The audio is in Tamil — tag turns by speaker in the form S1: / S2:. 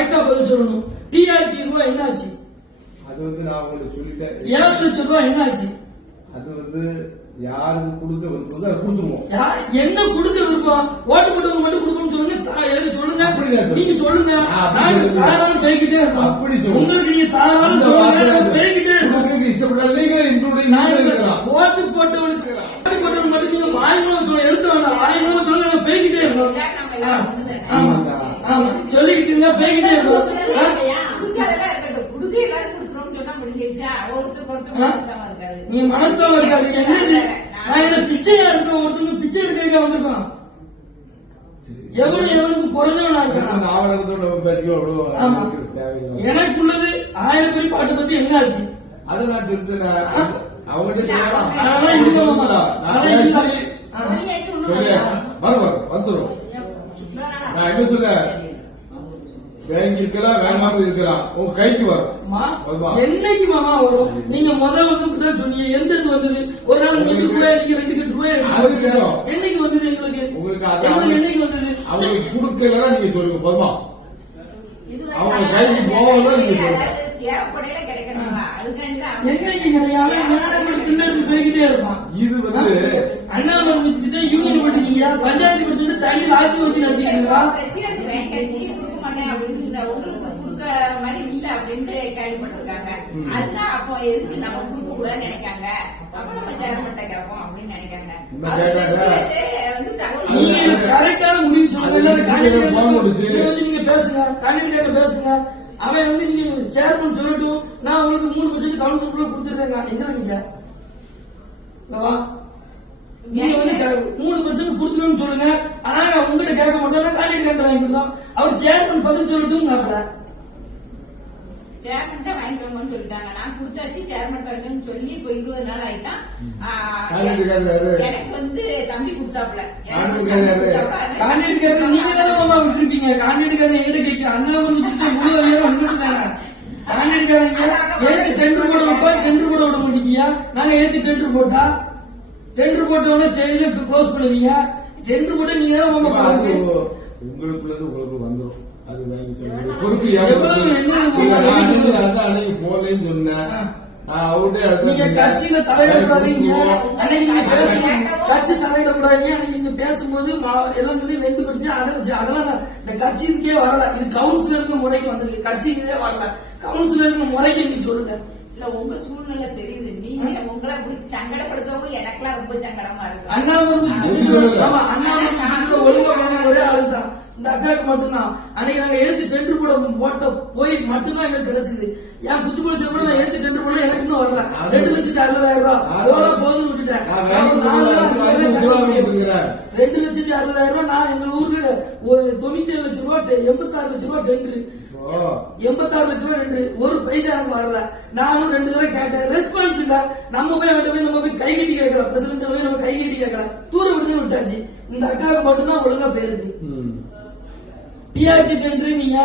S1: கரெக்டா பதில் சொல்லணும். டிஆர்பி ரூபாய் என்ன ஆச்சு
S2: அது வந்து நான் உங்களுக்கு சொல்லிட்டேன்.
S1: ஏழு லட்சம் ரூபாய் என்ன ஆச்சு
S2: அது வந்து யாருக்கு கொடுக்க விருப்பம் அதை கொடுத்துருவோம்.
S1: என்ன கொடுக்க விருப்பம் ஓட்டு போட்டவங்க மட்டும் கொடுக்கணும்னு சொல்லுங்க. தா- எனக்கு சொல்லுங்க. நீங்க சொல்லுங்க. நாங்க
S2: சொல்லுங்க.
S1: தாராளம் போய்கிட்டே இருக்கோம்
S2: அப்படி சொல்லுங்க.
S1: உங்களுக்கு நீங்க தாராளம் சொல்லுங்க. போய்கிட்டே இருக்கோம்
S2: நீங்களே இருக்கலாம்.
S1: ஓட்டு போட்டவனுக்கு ஓட்டு போட்டவனுக்கு மட்டும் நீங்க வாய்மூலம் சொல்ல எழுத்த வேண்டாம். வாய்மூலம் சொல்ல நாங்க போய்கிட்டே இருக்கோம் இருந்தா போய்கிட்டே? நீ மனசுல இருக்காது நான் என்ன பிச்சையா இருக்கோம் ஒருத்தவங்க பிச்சை எடுக்கிறதுக்கு வந்திருக்கோம்.
S2: சரி.
S1: எவனும் எவனுக்கு குறைஞ்சவனா
S2: அந்த
S1: இருக்கான் எனக்குள்ளது ஆயிரம் பேர் பாட்டு பத்தி என்ன ஆச்சு?
S2: அதை நான் சொல்லிட்டேன் அவங்ககிட்ட வந்துடும் சொல்ல பேங்க் இருக்கலாம் வேகமாக இருக்கலாம் உங்க கைக்கு வரும்?
S1: என்னைக்கு மாமா வரும்? நீங்க முதல் வந்து தான் சொன்னீங்க. எந்த இது வந்தது? ஒரு நாள் மிஞ்சி கூட நீங்க ரெண்டு கட்டு ரூபாய். என்னைக்கு வந்தது எங்களுக்கு?
S2: உங்களுக்கு
S1: என்னைக்கு வந்தது?
S2: அவங்களுக்கு கொடுக்கலன்னா நீங்க சொல்லுங்க. போதுமா அவங்க கைக்கு போகல நீங்க சொல்லுங்க.
S1: என்னைக்கு கிடையாது போய்கிட்டே இருப்பான்
S2: இது வந்து
S1: அண்ணாமலை முடிச்சுட்டு யூனியன் பண்ணிட்டீங்க பஞ்சாயத்து பிரசிடண்ட் தனி ராஜ்யம் வச்சு நடத்திக்கிறீங்களா?
S3: பிரசிடண்ட் மாட்டேன் அப்படின்னு இல்ல உங்களுக்கு கொடுக்க மாதிரி இல்ல அப்படின்ட்டு கேள்விப்பட்டிருக்காங்க. அதுதான் அப்போ எதுக்கு நம்ம கொடுக்க கூடாதுன்னு நினைக்காங்க? அப்ப நம்ம சேர்மன்ட்ட கேட்போம் அப்படின்னு நினைக்காங்க.
S1: கரெக்டான முடிவு சொல்லுங்க.
S2: நீங்க
S1: பேசுங்க. கண்டிப்பா பேசுங்க. அவன் வந்து நீங்க சேர்மன் சொல்லட்டும். நான் உங்களுக்கு மூணு பர்சன்ட் கவுன்சில் கூட கொடுத்துருக்கேங்க. என்ன நீங்க. நீங்க வந்து மூணு பர்சன்ட் கொடுத்துருன்னு சொல்லுங்க. ஆனா உங்ககிட்ட கேட்க மாட்டோம். கான்ட்ராக்ட் கேட்க வாங்கி கொடுத்தோம். அவர் சேர்மன் பதில் சொல்லட்டும் கேட்கறேன்
S3: சேர்மன்ட்ட வாங்கிக்கோங்கன்னு சொல்லிட்டாங்க. நான் கொடுத்தாச்சு சேர்மன்ட்ட வாங்கிக்கோன்னு சொல்லி இப்போ இருபது நாள் ஆயிட்டான்? எனக்கு வந்து தம்பி கொடுத்தாப்புல.
S2: கான்ட்ராக்ட்
S1: நீங்க தானே விட்டுருப்பீங்க. கான்ட்ராக்ட் எங்கிட்ட கேட்க அண்ணா முழு தானே கான்ட்ராக்ட் கேட்கறீங்க ஏற்று டெண்டர் போட வைப்பா? டெண்டர் போட விட மாட்டீங்க நாங்க ஏற்று டெண்டர் போட்டா? டெண்டர் போட்ட உடனே செயலில க்ளோஸ் பண்ணுவீங்க. டெண்டர் போட்டு நீங்க தான் உங்க பாருங்க
S2: உங்களுக்குள்ளது உங்களுக்கு வந்துடும் அது வாங்கி சொன்னேன். அது-
S1: நீங்க கட்சியில தலையிடக்கூடாதீங்க அன்னைக்கு நீங்க கட்சி தலையிடக்கூடாதீங்க அன்னைக்கு நீங்க பேசும்போது எல்லாம் வந்து ரெண்டு பர்சன்ட் அடைஞ்சு அதெல்லாம் இந்த கட்சிக்கே வரல. இது கவுன்சிலருக்கு முறைக்கு வந்திருக்கு. கட்சிக்கே வரல. கவுன்சிலருக்கு முறைக்கு நீங்க சொல்லுங்க.
S3: இல்ல உங்க சூழ்நிலை தெரியுது. நீங்க உங்களை இப்படி சங்கடப்படுத்தவும் எனக்கெல்லாம் ரொம்ப சங்கடமா இருக்கு.
S1: அண்ணாமலை ஆமா அண்ணாமலை ஒழுங்கா ஒரே ஆளுதான். இந்த அக்காக்கு மட்டும்தான். அன்னைக்கு நாங்க எடுத்து டெண்டர் போட போட்ட போய் மட்டும்தான் எங்களுக்கு கிடைச்சது. என் குத்துக்குள்ள சேர்ந்து நான் எடுத்து டெண்டர் போட எனக்கு இன்னும் வரல. ரெண்டு லட்சத்தி அறுபதாயிரம் ரூபாய். எவ்வளவு போதும் விட்டுட்டேன். ரெண்டு லட்சத்தி அறுபதாயிரம் ரூபாய் நான் எங்க ஊர்ல ஒரு தொண்ணூத்தி ஏழு லட்சம் ரூபாய் எண்பத்தாறு லட்சம் ரூபாய் டெண்டர் எண்பத்தாறு லட்சம் ரூபாய் ரெண்டு ஒரு பைசா எனக்கு வரல. நானும் ரெண்டு தடவை கேட்டேன் ரெஸ்பான்ஸ் இல்ல. நம்ம போய் அவன்கிட்ட போய் நம்ம போய் கை கட்டி கேட்கலாம். பிரசிடண்ட் போய் நம்ம கை கட்டி கேட்கலாம். தூர விடுத்து விட்டாச்சு. இந்த அக்காவுக்கு மட்டும்தான் ஒழுங்கா போயிருக்கு
S2: ம்.
S1: பிஆர்டி டெண்டர் நீங்க